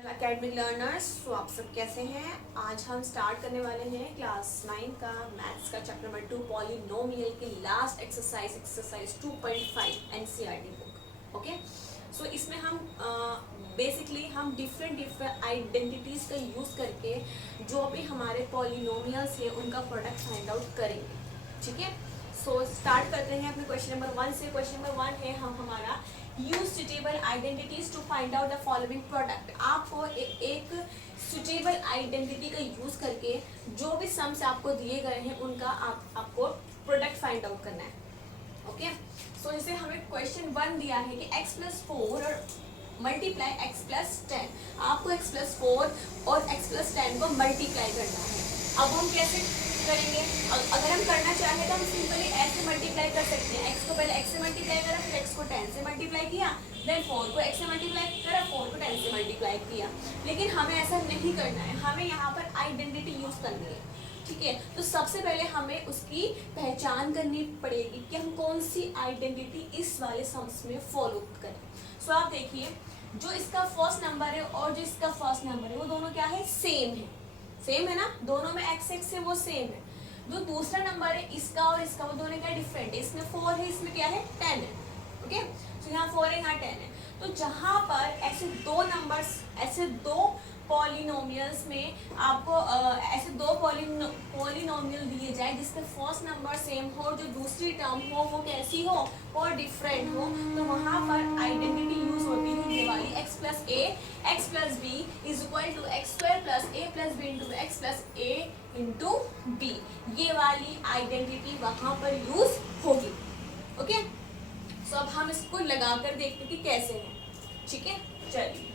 Academic learners, तो आप सब कैसे हैं। आज हम स्टार्ट करने वाले हैं क्लास 9 का मैथ्स का चैप्टर नंबर 2 पॉलिनोमियल की last exercise 2.5 NCERT book. Okay, so इसमें हम बेसिकली हम डिफरेंट आइडेंटिटीज का यूज़ करके जो भी हमारे पॉलिनोमियल्स है उनका प्रोडक्ट फाइंड आउट करेंगे। ठीक है, सो स्टार्ट करते हैं अपने क्वेश्चन नंबर 1 से। क्वेश्चन नंबर 1 है हमारा use suitable identities to find out the following product. आपको एक सुटेबल आइडेंटिटी का यूज करके जो भी सम्स आपको दिए गए हैं उनका आपको प्रोडक्ट फाइंड आउट करना है। ओके, सो जैसे हमें क्वेश्चन 1 दिया है कि x + 4 और मल्टीप्लाई x + 10। आपको x + 4 और x + 10 को मल्टीप्लाई करना है। अब हम कैसे करेंगे? अगर हम करना चाहें तो हम सिंपली ऐसे मल्टीप्लाई कर सकते हैं। x को पहले x से मल्टीप्लाई करा, फिर x को 10 से मल्टीप्लाई किया, देन 4 को x से मल्टीप्लाई करा, 4 को 10 से मल्टीप्लाई किया। लेकिन हमें ऐसा नहीं करना है, हमें यहाँ पर आइडेंटिटी यूज करनी है। ठीक है, तो सबसे पहले हमें उसकी पहचान करनी पड़ेगी कि हम कौन सी आइडेंटिटी इस वाले सम्स में फॉलो करें। सो आप देखिए, जो इसका फर्स्ट नंबर है और जो इसका फर्स्ट नंबर है वो दोनों क्या है? सेम है। सेम है ना, दोनों में x है वो सेम है। जो दूसरा नंबर है इसका और इसका, वो दोनों क्या डिफरेंट है। इसमें 4 है, इसमें क्या है? 10 है। ओके, तो यहाँ 4 है, यहाँ 10 है। तो जहां पर ऐसे दो नंबर्स, ऐसे दो पॉलिनोमियल्स में आपको ऐसे दो पॉलिनोमियल दिए जाए जिसका फर्स्ट नंबर सेम हो, जो दूसरी टर्म हो वो कैसी हो? और डिफरेंट हो, तो वहां पर आइडेंटिटी यूज होती है ये वाली x + a x + b = x² + a + b × x + a × b। ये वाली आइडेंटिटी वहां पर यूज होगी। ओके, सो अब हम इसको लगा कर देखते कि कैसे है। ठीक है, चलिए।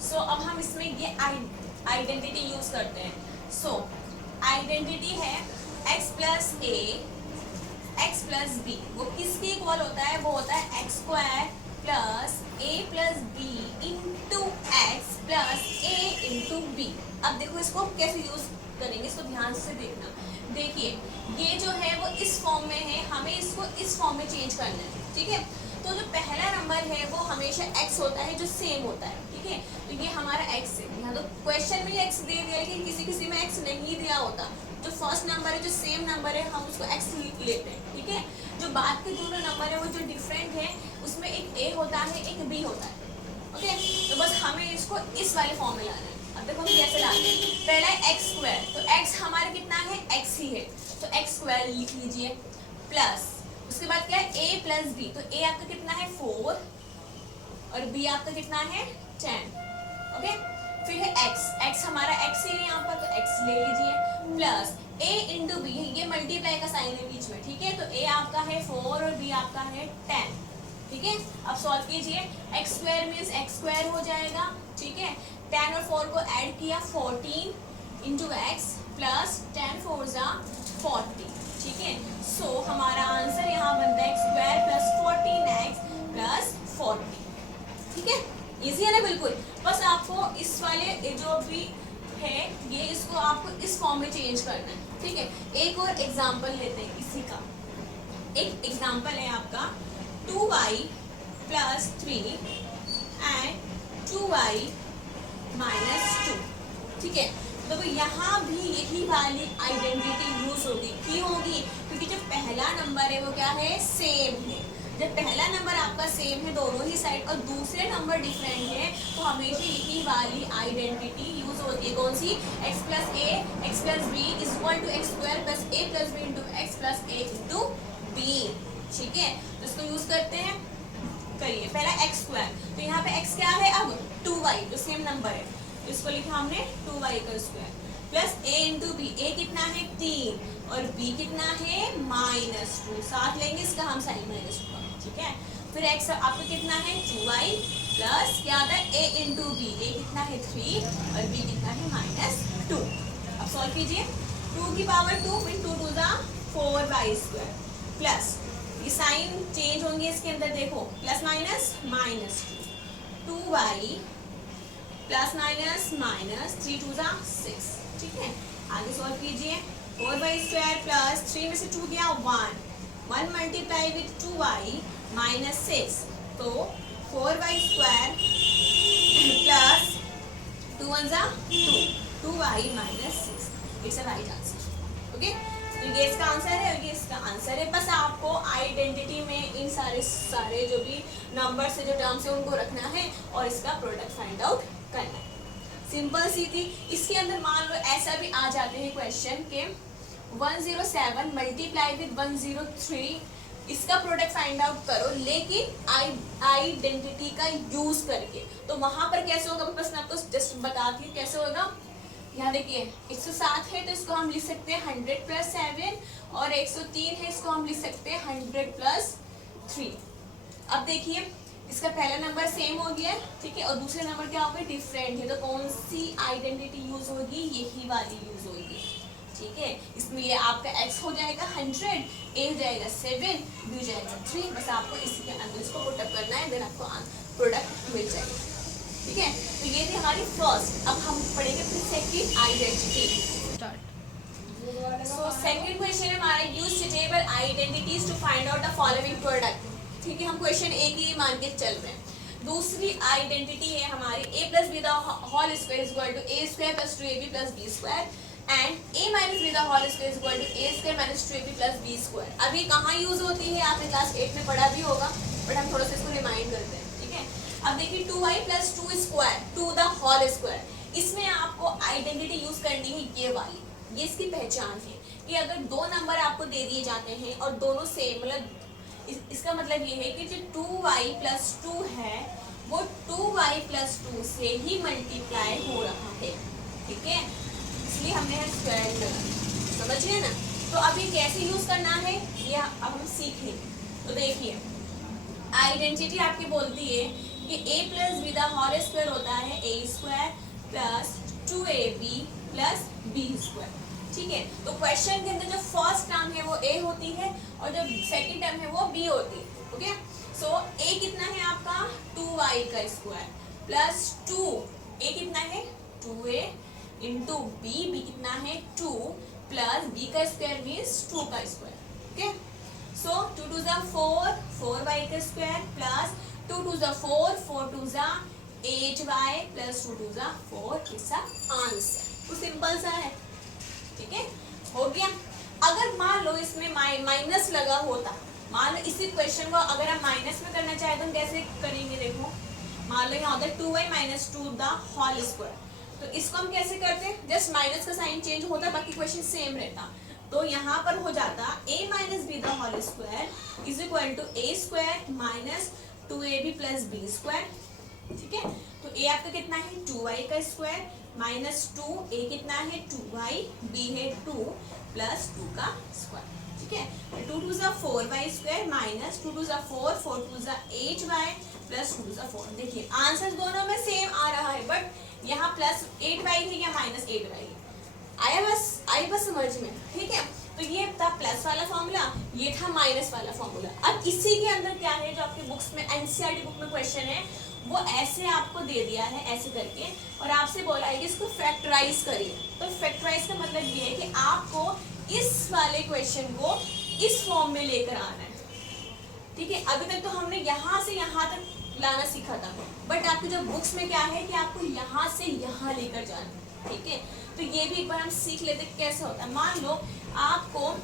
सो अब हम इसमें ये आइडेंटिटी यूज करते हैं। सो आइडेंटिटी है x + a x + b। वो किसके इक्वल होता है? वो होता है x² + a + b × x + a × b। अब देखो इसको कैसे यूज करेंगे, इसको ध्यान से देखना। देखिए, ये जो है वो इस फॉर्म में है, हमें इसको इस फॉर्म में चेंज करना है। ठीक है, तो जो पहला नंबर है वो हमेशा x होता है, जो सेम होता है। ठीक है, तो ये हमारा x है। यहाँ तो क्वेश्चन में x दे दिया, लेकिन किसी में x नहीं दिया होता। जो फर्स्ट नंबर है, जो सेम नंबर है, हम उसको x लेते हैं। ठीक है, जो बाद के दोनों नंबर है वो जो डिफरेंट है, उसमें एक a होता है, एक b होता है। ओके, तो बस हमें इसको इस वाले फॉर्म में लाना है। अब देखो हम कैसे लाते हैं। पहला है x², तो x हमारा कितना है? x ही है, तो x² लिख लीजिए, प्लस उसके बाद क्या है? a + b। तो a आपका कितना है? 4 और b आपका कितना है? 10। ओके, फिर है x हमारा x ही है यहाँ पर, तो x ले लीजिए, प्लस a × b। ये मल्टीप्लाई का साइन है बीच में। ठीक है, तो a आपका है 4 और b आपका है 10। ठीक है, अब सॉल्व कीजिए। x² मीन्स x² हो जाएगा। ठीक है, 10 और 4 को ऐड किया, 14 × x प्लस 10 4 = 40। ठीक है, सो हमारा आंसर यहाँ बनता है x² + 14x + 40। ठीक है, इजी है ना? बिल्कुल। बस आपको इस वाले जो भी है ये, इसको आपको इस फॉर्म में चेंज करना है। ठीक है, एक और एग्जांपल लेते हैं इसी का। एक एग्जांपल है आपका 2y + 3 and 2y - 2। ठीक है, तो यहाँ भी यही वाली आइडेंटिटी यूज होगी। क्यों होगी? क्योंकि जो पहला नंबर है वो क्या है? सेम है। जब पहला नंबर आपका सेम है दोनों ही साइड और दूसरे नंबर डिफरेंट है, तो हमेशा यही वाली आइडेंटिटी यूज होती है। कौन सी? x + a x + b = x² + a + b × x + a × b। ठीक है, तो इसको यूज करते हैं। करिए, पहला x², तो यहाँ पे x क्या है? अब 2y, जो सेम नंबर है, तो इसको लिखा हमने 2y² plus a × b। a कितना है? 3 और b कितना है? -2। साथ लेंगे इसका हम साइन -2 का। ठीक है, फिर x आपका कितना है? 2y प्लस क्या आता है? a × b। a कितना है? 3 और b कितना है? -2। अब सॉल्व कीजिए। 2 की पावर 2 × 2 = 4y² प्लस ये साइन चेंज होंगे इसके अंदर, देखो प्लस माइनस -2 2y +- 3 2 = 6। ठीक है, आगे सॉल्व कीजिए। 4y² प्लस 3 में से 2 गया 1 मल्टीप्लाई विथ 2y - 6, तो 4y² प्लस 2 1 जा 2y minus 6. It's a right answer. Okay, तो ये इसका आंसर है और ये इसका आंसर है. बस आपको आइडेंटिटी में इन सारे जो भी नंबर से जो टर्म्स है उनको रखना है और इसका प्रोडक्ट फाइंड आउट करना है. सिंपल सी थी. इसके अंदर मान लो ऐसा भी आ जाते हैं क्वेश्चन के 107 मल्टीप्लाई विद 103, इसका प्रोडक्ट फाइंड आउट करो लेकिन आइडेंटिटी का यूज करके. तो वहां पर कैसे होगा, बस मैं आपको जस्ट बताती हूँ कैसे होगा. यहाँ देखिए 107 है तो इसको हम लिख सकते हैं 100 प्लस 7 और 103 है इसको हम लिख सकते हैं 100 प्लस 3. अब देखिए इसका पहला नंबर सेम हो गया है, ठीक है, और दूसरे नंबर क्या होगा, डिफरेंट है. तो कौन सी आइडेंटिटी यूज होगी, यही वाली यूज होगी. ठीक है, इसमें ये आपका x हो जाएगा 100, a हो जाएगा 7, b हो जाएगा 3. बस आपको इसी के अंदर इसको पुटअप करना है, देन आपको प्रोडक्ट मिल जाएगा. ठीक है, तो ये थी हमारी फर्स्ट. अब हम पढ़ेंगे फिर second identity. So second question है हमारा, use suitable identities to find out the following product. ठीक है, हम क्वेश्चन एक ही मान के चल रहे हैं. दूसरी आइडेंटिटी है हमारी a plus B the whole square is equal to a square plus 2ab plus b square and a minus b the whole square is equal to a square minus 2ab plus b square. अब ये कहाँ use होती है, आपने class 8 में पढ़ा भी होगा, बट हम थोड़ा सा इसको रिमाइंड करते हैं. ठीक है, अब देखिए 2y plus 2 square 2 the whole square, इसमें आपको आइडेंटिटी यूज करनी है ये वाली. ये इसकी पहचान है कि अगर दो नंबर आपको दे दिए जाते हैं और दोनों सेम, मतलब इसका मतलब ये है कि जो 2y प्लस 2 है वो 2y प्लस 2 से ही मल्टीप्लाई हो रहा है. ठीक है, इसलिए हमने स्क्वायर लगा, समझिए ना. तो अब ये कैसे यूज करना है ये अब हम सीखेंगे. तो देखिए आइडेंटिटी आपकी बोलती है कि a plus B the whole square होता है a square plus 2ab plus b square. ठीक है, तो क्वेश्चन के अंदर जो फर्स्ट टर्म है वो a होती है और जो सेकंड टर्म है वो b होती है. ओके, सो a कितना है आपका 2y का स्क्वायर प्लस 2, a कितना है 2a इंटू b कितना है 2 प्लस b का स्क्वायर मीन्स 2 का स्क्वायर. ओके, सो 2 2 जा 4, 4y का स्क्वायर प्लस 2 2 जा 4, 4 2 जा 8y प्लस 2 2 जा 4. इसका आंसर तो सिंपल सा है. ठीक है, हो गया. अगर मान लो इसमें माइनस लगा होता, मान लो इसी क्वेश्चन को अगर हम माइनस में करना चाहे तो हम कैसे करेंगे. देखो मान लो यहाँ होता है 2y minus 2 the whole square, तो इसको हम कैसे करते हैं, जस्ट माइनस का साइन चेंज होता, बाकी क्वेश्चन सेम रहता. तो यहाँ पर हो जाता a minus B the whole square is equal to a square minus 2ab plus b square. ठीक है, तो a आपका कितना है 2y का स्क्वायर माइनस 2, a कितना है 2y, b है 2 प्लस 2 का स्क्वायर. ठीक है, 2 2 जा 4y स्क्वायर माइनस 2 2 जा 4, 4 2 जा 8y प्लस 2 जा 4. देखिए आंसर दोनों में सेम आ रहा है, बट यहाँ प्लस 8y है या माइनस 8y है. आई बस समझ में. ठीक है, तो ये था प्लस वाला फॉर्मूला, ये था माइनस वाला फॉर्मूला. अब इसी के अंदर क्या है जो आपके बुक्स में एनसीईआरटी बुक में क्वेश्चन है वो ऐसे आपको दे दिया है ऐसे करके और आपसे बोला है कि इसको फैक्टराइज करिए. तो फैक्टराइज का मतलब ये है कि आपको इस वाले क्वेश्चन को इस फॉर्म में लेकर आना है. ठीक है, अभी तक तो हमने यहाँ से यहाँ तक लाना सीखा था, बट आपकी जो बुक्स में क्या है कि आपको यहाँ से यहाँ लेकर जाना है. ठीक है, तो ये भी एक बार हम सीख लेते कैसे होता है. मान लो आपको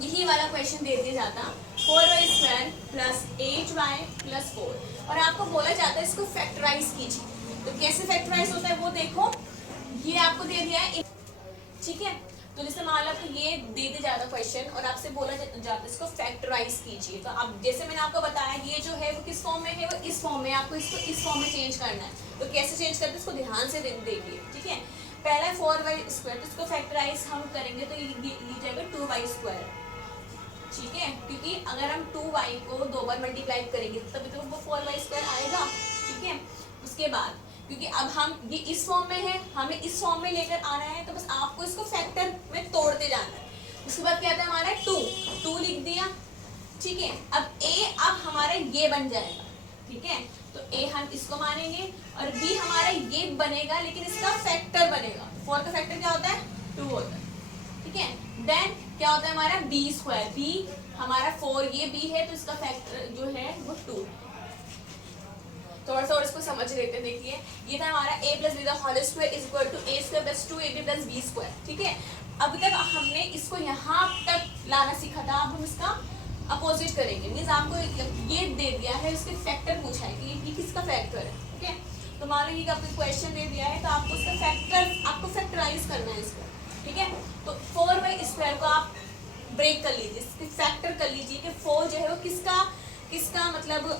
यही वाला क्वेश्चन दे दिया जाता 4y square plus 8y plus 4 और आपको बोला जाता है इसको फैक्टराइज कीजिए. तो कैसे फैक्टराइज होता है वो देखो, ये आपको दे दिया है. ठीक है, तो जैसे मान लो आपको ये दे दिया जाता क्वेश्चन और आपसे बोला जाता है इसको फैक्टराइज कीजिए. तो अब जैसे मैंने आपको बताया ये जो है वो किस फॉर्म में है, वो इस फॉर्म में, आपको इसको इस फॉर्म में चेंज करना है. तो कैसे चेंज करते हैं इसको ध्यान से देखिए. ठीक है, पहला 4y स्क्वायर, तो इसको फैक्टराइज हम करेंगे तो ये जाएगा 2y स्क्वायर. ठीक है, क्योंकि अगर हम 2y को 2 बार मल्टीप्लाई करेंगे तभी तो वो 4y स्क्वायर आएगा. ठीक है, उसके बाद क्योंकि अब हम ये इस फॉर्म में है, हमें इस फॉर्म में लेकर आना है, तो बस आपको इसको फैक्टर में तोड़ते जाना है. उसके बाद क्या आता है हमारा 2 लिख दिया. ठीक है, अब a अब हमारा ये बन जाएगा. ठीक है, तो a हम इसको मानेंगे और b हमारा ये बनेगा लेकिन इसका फैक्टर बनेगा. 4 का फैक्टर क्या होता है 2 होता है. ठीक है, देन क्या होता है हमारा b स्क्वायर, b हमारा 4, ये b है तो इसका फैक्टर जो है वो 2. थोड़ा सा और इसको समझ लेते हैं। देखिए ये था हमारा a plus B the whole square is equal to a square plus 2ab plus b square. ठीक है, अभी तक हमने इसको यहाँ तक लाना सीखा था, अब हम इसका अपोजिट करेंगे। मीन्स आपको ये दे दिया है, इसके फैक्टर पूछा है कि ये किसका फैक्टर है। ठीक है, तो मान लो ये आपको क्वेश्चन दे दिया है, तो आपको इसका फैक्टर, आपको फैक्टराइज करना है इसको। ठीक है, तो 4y स्क्वायर को आप ब्रेक कर लीजिए, इसके फैक्टर कर लीजिए कि 4 जो है वो किसका मतलब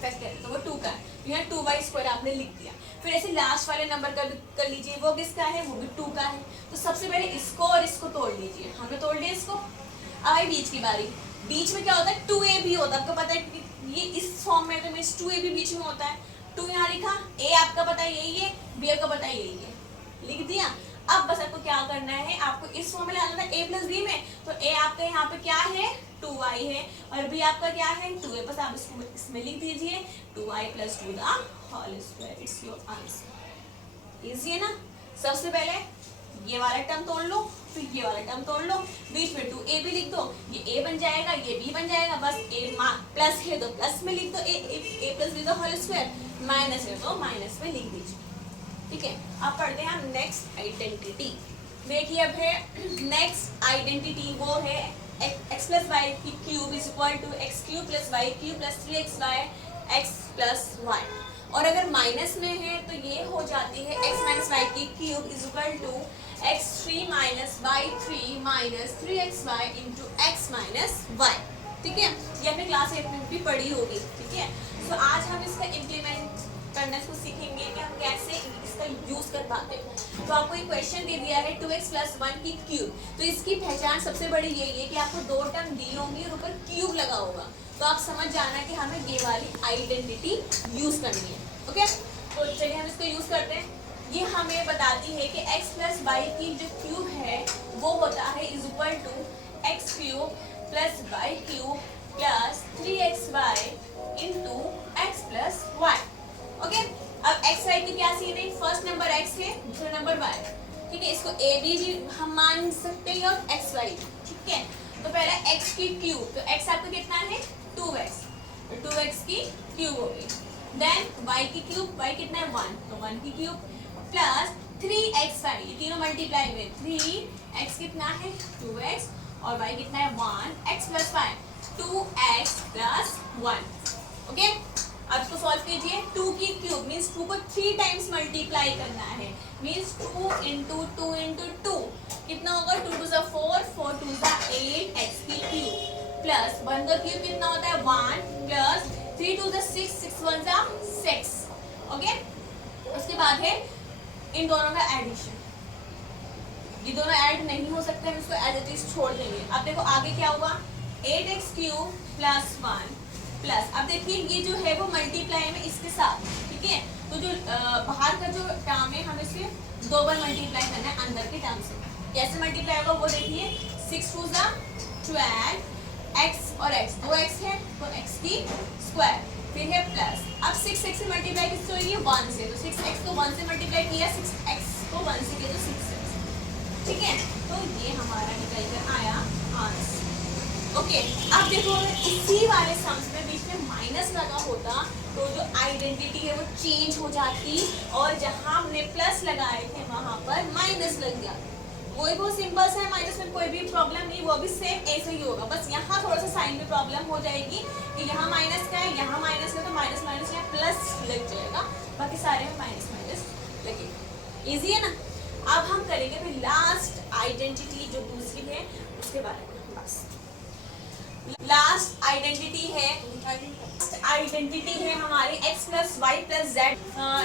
फैक्टर है, तो वो 2 का है। यहाँ 2y स्क्वायर आपने लिख दिया। फिर ऐसे लास्ट वाले नंबर का कर लीजिए, वो किसका है, वो भी 2 का है। तो सबसे पहले इसको और इसको तोड़ लीजिए। हमने तोड़ लिया इसको। अब आई बीच की बारी। बीच में क्या होता है, 2a भी होता है। आपको पता है कि ये इस फॉर्म में तो मीन्स 2a भी बीच में होता है। 2 यहाँ लिखा, a आपका पता है यही है, b आपका पता है यही है, लिख दिया। अब बस आपको क्या करना है, आपको इस फॉर्म में लाना था a प्लस बी में, तो a आपका यहाँ पे क्या है, 2y है, और b आपका क्या है, 2a। बस आप इसको इसमें लिख दीजिए 2y plus 2 the whole square. It's your answer. Easy है ना। सबसे पहले ये वाला टर्म तोड़ लो, फिर ये वाला टर्म तोड़ लो, बीच में 2a भी लिख दो, ये a बन जाएगा, ये b बन जाएगा। बस a प्लस है तो प्लस में लिख दो, a plus B the whole square, minus है तो माइनस में लिख दीजिए। ठीक है, अब पढ़ते हैं हम नेक्स्ट आइडेंटिटी। देखिए अब है नेक्स्ट आइडेंटिटी, वो है x प्लस वाई की cube is equal to X cube plus Y cube plus 3xy x plus Y. और अगर माइनस में है तो ये हो जाती है x माइनस वाई की cube is equal to x3 minus y3 minus 3xy into x minus Y. ठीक है, ये अपने क्लास 8 में भी पढ़ी होगी। ठीक है, तो आज हम इसका इम्प्लीमेंट करना इसको सीखेंगे कि हम कैसे इसका यूज कर पाते हैं। तो आपको एक क्वेश्चन दे दिया है 2x प्लस 1 की क्यूब, तो इसकी पहचान सबसे बड़ी यही है कि आपको 2 टर्म दी होंगी और ऊपर क्यूब लगा होगा, तो आप समझ जाना कि हमें ये वाली आइडेंटिटी यूज करनी है। ओके, तो चलिए हम इसको यूज करते हैं। ये हमें बताती है कि x प्लस वाई की जो क्यूब है वो होता है is equal to X cube plus Y cube plus 3xy into X plus Y. Okay, अब x y की क्या सीन है, फर्स्ट नंबर x है, दूसरा नंबर y। ठीक है, इसको a b भी हम मान सकते हैं और x y। ठीक है, तो पहला x की क्यूब, तो x आपका कितना है 2x, तो 2x की क्यूब होगी। देन y की क्यूब, y कितना है 1, तो 1 की क्यूब प्लस 3xy, ये तीनों मल्टीप्लाई हुए, 3x कितना है 2x और y कितना है 1, x plus 5 2x plus 1। Okay, अब इसको सॉल्व कीजिए। 2 की क्यूब मीन्स 2 को 3 टाइम्स मल्टीप्लाई करना है, मीन्स 2 इंटू 2 इंटू 2 कितना होगा, 2 टू ज़ा 4, 4 टू ज़ा 8 x की क्यूब प्लस 1 का क्यूब कितना होता है 1 प्लस 3 टू ज़ा 6, 6 1 ज़ा 6। ओके, उसके बाद है इन दोनों का एडिशन। ये दोनों ऐड नहीं हो सकते, हम इसको एज इट इज छोड़ देंगे। अब देखो आगे क्या हुआ, 8x क्यूब प्लस 1 प्लस, अब देखिए ये जो है वो मल्टीप्लाई में इसके साथ। ठीक है, तो जो बाहर का जो टर्म है हमें इसे 2 बार मल्टीप्लाई करना है अंदर के टर्म से। कैसे मल्टीप्लाई होगा वो देखिए, 6 टू ज़ा 12, x और x 2x है तो x की स्क्वायर, फिर है प्लस। अब 6x से मल्टीप्लाई किससे होगी 1 से, तो 6x को 1 से मल्टीप्लाई किया, 6x को 1 से किया तो 6x। ठीक है, तो ये हमारा निकल कर आया आंसर। ओके, अब देखो इसी वाले सम्स में बीच में माइनस लगा होता तो जो आइडेंटिटी है वो चेंज हो जाती, और जहां हमने प्लस लगाए थे वहां पर माइनस लग गया। वही बहुत सिंपल सा है, माइनस में कोई भी प्रॉब्लम नहीं, वो भी सेम ऐसे ही होगा, बस यहाँ थोड़ा सा साइन में प्रॉब्लम हो जाएगी कि यहाँ माइनस का है, यहाँ माइनस का, तो माइनस माइनस यहाँ प्लस लग जाएगा, बाकी सारे में माइनस माइनस लगेगा। इजी है ना। अब हम करेंगे फिर लास्ट आइडेंटिटी जो दूसरी है उसके बारे में। बस लास्ट आइडेंटिटी है हमारी x plus Y plus Z.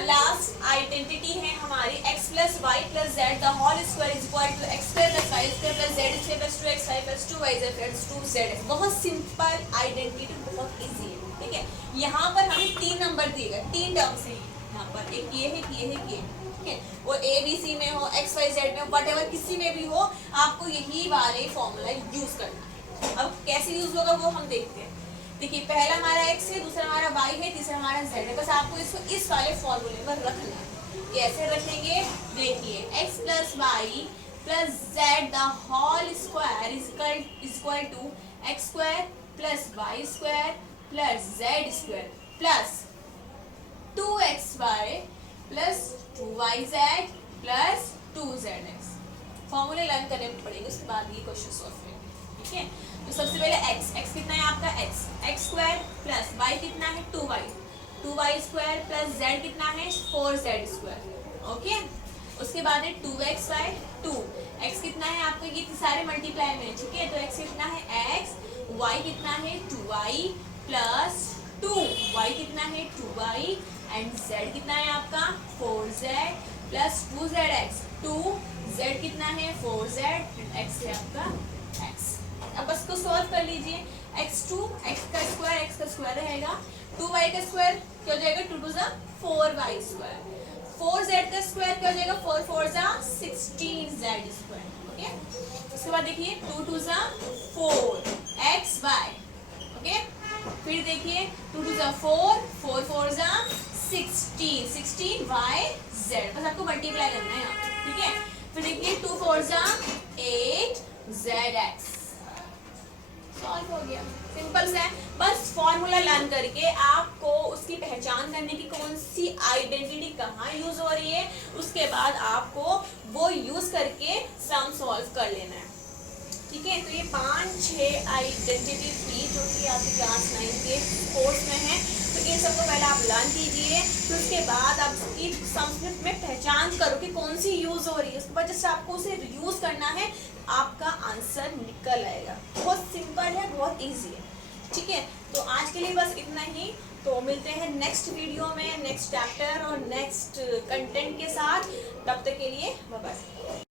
Last identity है हमारी x plus Y plus Z the whole square is equal to X square plus Y square plus Z square plus 2xy plus 2yz plus 2zx। बहुत simple identity, बहुत easy है। ठीक है, यहाँ पर हमें 3 नंबर दिए गए, 3 टर्म्स हैं यहाँ पर, एक ये है, ये है, ये। ठीक है, वो a b c में हो, x y z में हो, वट एवर किसी में भी हो, आपको यही वाले फॉर्मूला यूज करना है। अब कैसे यूज होगा वो हम देखते हैं। देखिए पहला हमारा x है, दूसरा हमारा y है, तीसरा हमारा z है। बस आपको इसको इस वाले फॉर्मूले पर रखना है। कैसे रखेंगे, देखिए x plus Y plus Z the whole square is equal to X square plus Y square plus Z square plus 2xy plus 2yz plus 2zx। फॉर्मूले लर्न करने पड़ेंगे, उसके बाद ये क्वेश्चन सॉल्व करेंगे। ठीक है, तो सबसे पहले x कितना है आपका x स्क्वायर प्लस y कितना है 2y स्क्वायर प्लस z कितना है 4z स्क्वायर। ओके, उसके बाद है 2xy 2x कितना है आपका, ये सारे मल्टीप्लाई में। ठीक है, तो x कितना है x, y कितना है 2y प्लस 2y कितना है 2y एंड z कितना है आपका 4z प्लस 2zx 2z कितना है 4z एंड x है आपका x। अब बस को सॉल्व कर लीजिए। x2 x का स्क्वायर रहेगा, 2y का स्क्वायर क्या हो जाएगा 2 2 जा 4y स्क्वायर, 4z का स्क्वायर क्या हो जाएगा 4 4 जा 16z स्क्वायर। ओके, उसके बाद देखिए 2 2 जा 4xy। ओके, फिर देखिए 2 2 जा 4 4 4 जा 16 16y z, बस आपको मल्टीप्लाई करना है यहाँ पे। ठीक है, फिर देखिए 2 4 जा 8zx। सॉल्व हो गया, सिंपल सा है। बस फॉर्मूला लर्न करके आपको उसकी पहचान करने की कौन सी आइडेंटिटी कहाँ यूज हो रही है, उसके बाद आपको वो यूज करके सम सॉल्व कर लेना है। ठीक है, तो ये 5-6 आइडेंटिटी थी जो कि आपकी क्लास 9 के कोर्स में है। तो इन सबको पहले आप लर्न कीजिए, फिर उसके बाद आप इसकी संस्कृत में पहचान करो कि कौन सी यूज हो रही है, उसके बाद जैसे आपको उसे यूज करना है आपका आंसर निकल आएगा। बहुत सिंपल है, बहुत इजी है। ठीक है, तो आज के लिए बस इतना ही। तो मिलते हैं नेक्स्ट वीडियो में नेक्स्ट चैप्टर और नेक्स्ट कंटेंट के साथ। तब तक के लिए बाय बाय।